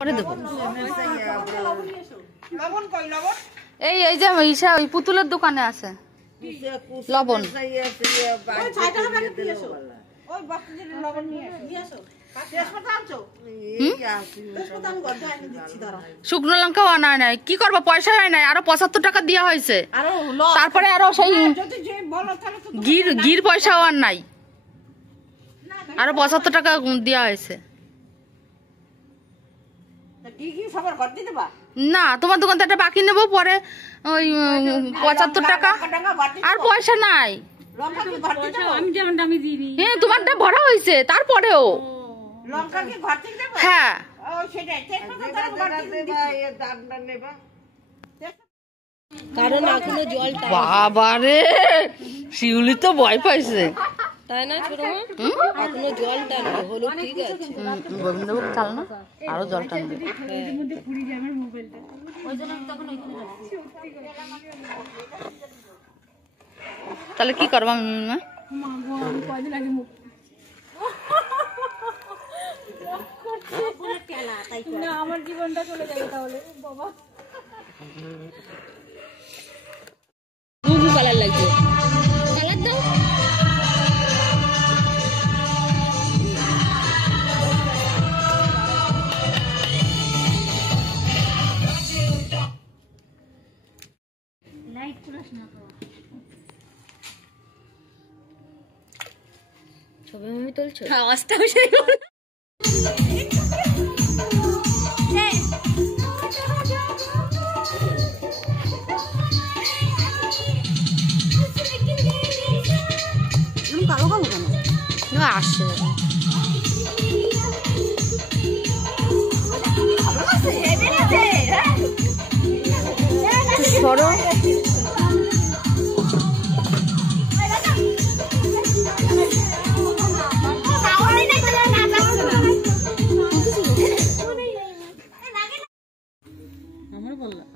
করে দেবো। এই এই যে ঈশা ওই পুতুলের দোকানে আছে লবণ। শুকনো লঙ্কাও আনা নাই, কি করবো পয়সা হয় নাই, আরো 75 টাকা দেওয়া হয়েছে, তারপরে আরো সেই গির পয়সাও আর নাই, আরো 75 টাকা দেওয়া হয়েছে। না তোমার দোকান থেকে একটা বাকি নেবো, পরে ওই 75 টাকা আর পয়সা নাই। হ্যাঁ তোমারটা ভরা হয়েছে তারপরেও। হ্যাঁ কারণ এখনো জল বাবারে শিউলি তো ভয় পাইছে, তাই না ছোট মা? এখনো জল টানবে, হলো ঠিক আছে। গোবিন্দভোগ চাল না, আরো জল টানবে। তাহলে কি করবো আমি আমার জীবনটা চলে যাবে তাহলে। বাবা বুবু কালার লাগবে, কালার দাও। লাইট পুরাস না তো, ছবি আমি তুলছো, আওয়াজটাও সেই কালো কালো কেন আসছে। সরো আমার বললাম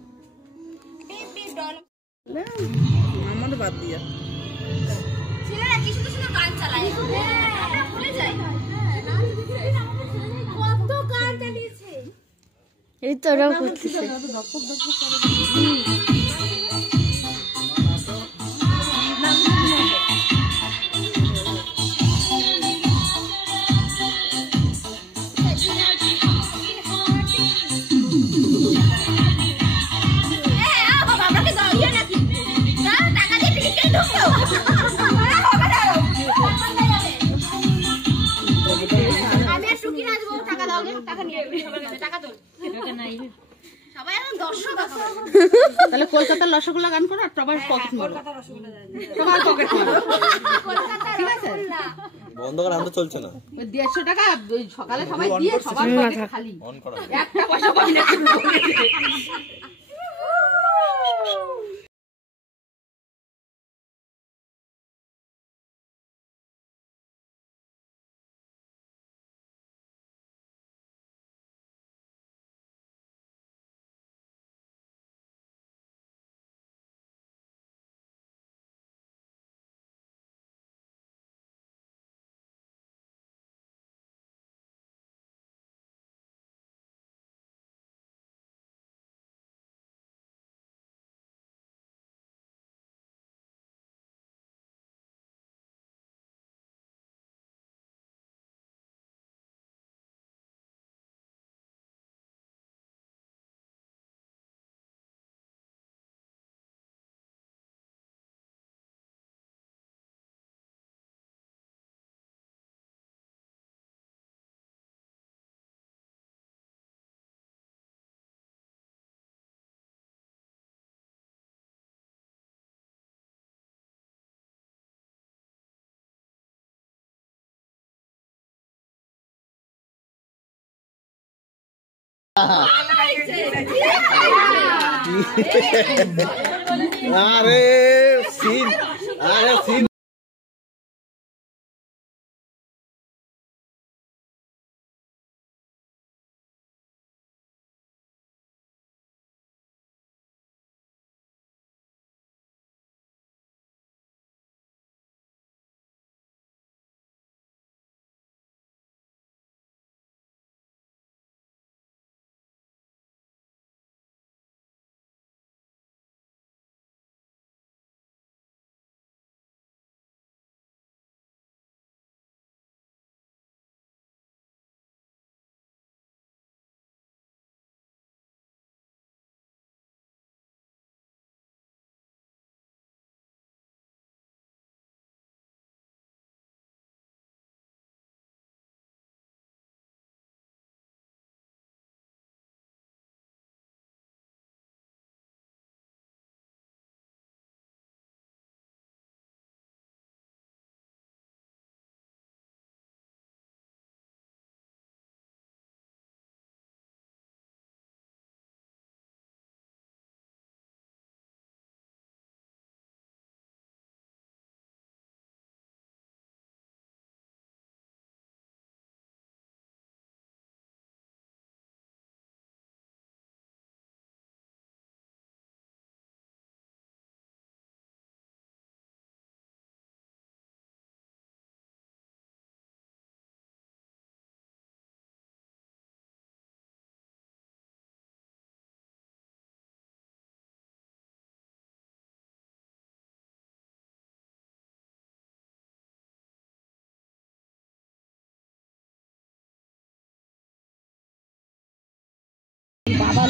আমাদের বাদ দিয়া ছেলেরা কি সুন্দর সুন্দর গান চালায়, আমরা ভুলে যাই কত গান চালিয়েছে। এই তো ওরাও করতেছে। তাহলে কলকাতার রসগোল্লা গান করো আর সবার পকেট মারো, সবার পকেট মারো, ঠিক আছে? বন্ধ করে আনতে চলছে না। ওই 150 টাকা ওই সকালে সবাই দিয়ে সবার পকেট খালি, একটা পয়সা পাই না। আরে সিন, আরে সিন।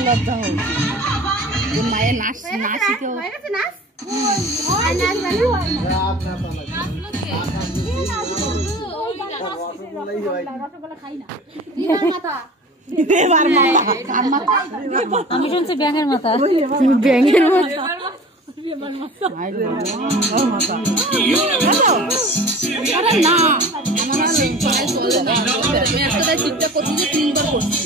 লজ্জা হোক তোর মায়ের নাচ নাচ শিখেও আমি শুনছি ব্যাঙের মাথা ব্যাঙের মাথা না একটা ঠিকঠাক করছি যে 3 বার করছি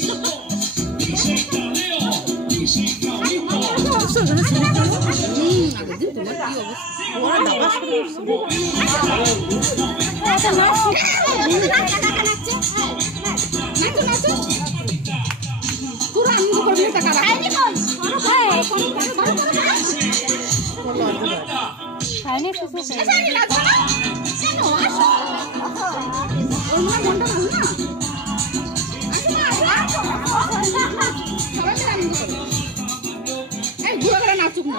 নাচুক না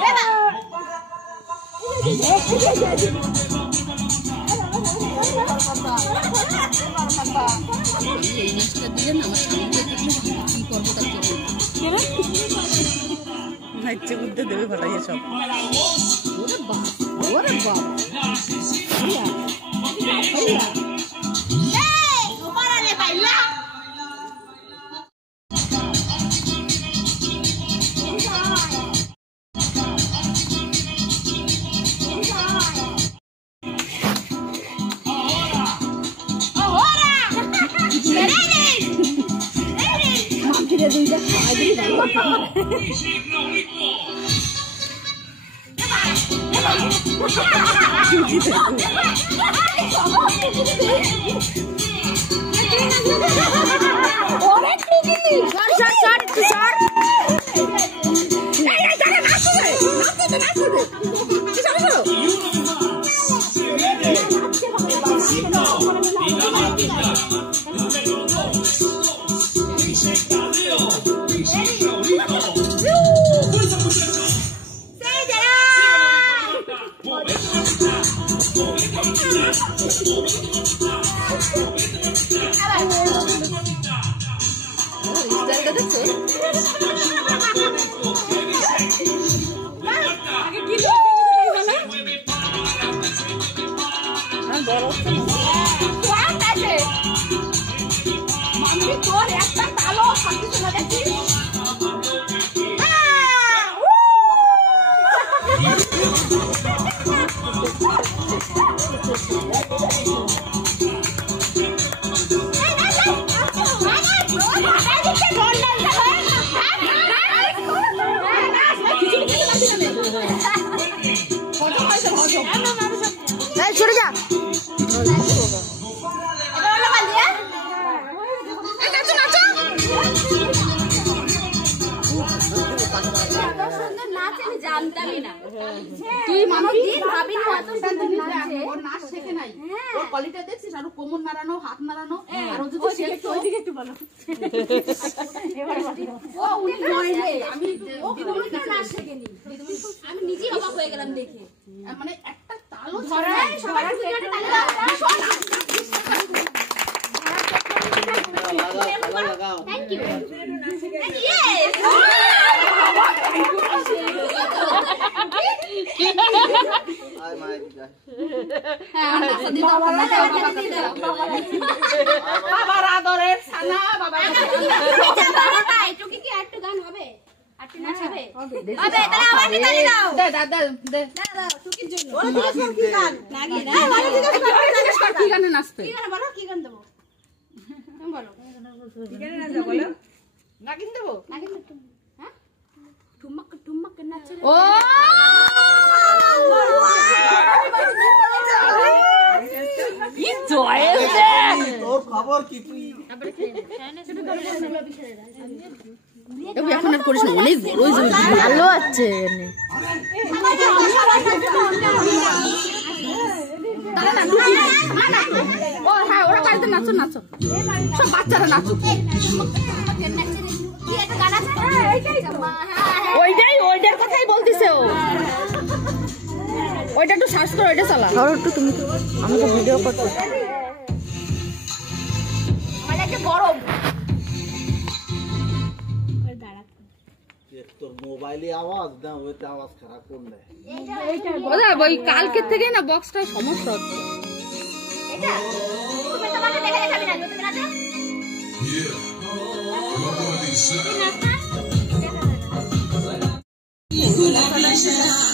নাচছে বুদ্ধে দেবে ফাটাইয়ে সব ওরে বাবা তুই মানুষ ভাবি নাচ শেখে নাই ওর কোয়ালিটি দেখছিস আর কোমর নাড়ানো হাত নাড়ানো আর ও যদি শিখতো ওইদিকে একটু বলো ও উনি নয় রে আমি ও কোনো নাচ শেখেনি আমি নিজেই অবাক হয়ে গেলাম দেখে মানে একটা তালও ধরে সবার একটা তালে লাগাও থ্যাংক ইউ ইয়েস আয় মাই দিদা হ্যাঁ বাবার আদরের সানা বাবা একটু কি একটু গান হবে একটু নাচ হবে হবে তাহলে আবার তালি দাও দে দাদা দে দাদা টুকির জন্য ওরা জিজ্ঞেস কি গান নাগি না ওরা জিজ্ঞেস কর কি গানে নাচবে কি গান বলো কি গান দেব তুমি বলো কি গানে নাচবে বলো নাগিন দেব নাগিন দেব হ্যাঁ ঠুমক ঠুমক নাচে ও কি জয়েছে তোর খবর কি তুই এখন আর করিস না অনেক বড় ভালো আছে ও হ্যাঁ ওরা কালকে নাচো নাচো সব বাচ্চারা নাচো ওইটার কথাই বলতিছে ও ওইটা একটু সার্চ করো ওইটা চালা ধরো একটু তুমি আমি তো ভিডিও করতে মানে একটা গরম মোবাইলে আওয়াজ না ওইতে আওয়াজ খারাপ করলে ওদা ওই কালকের থেকে না বক্সটার সমস্যা হচ্ছে এটা তুমি তোমাকে দেখে যাবে না তুমি নাচো Yeah.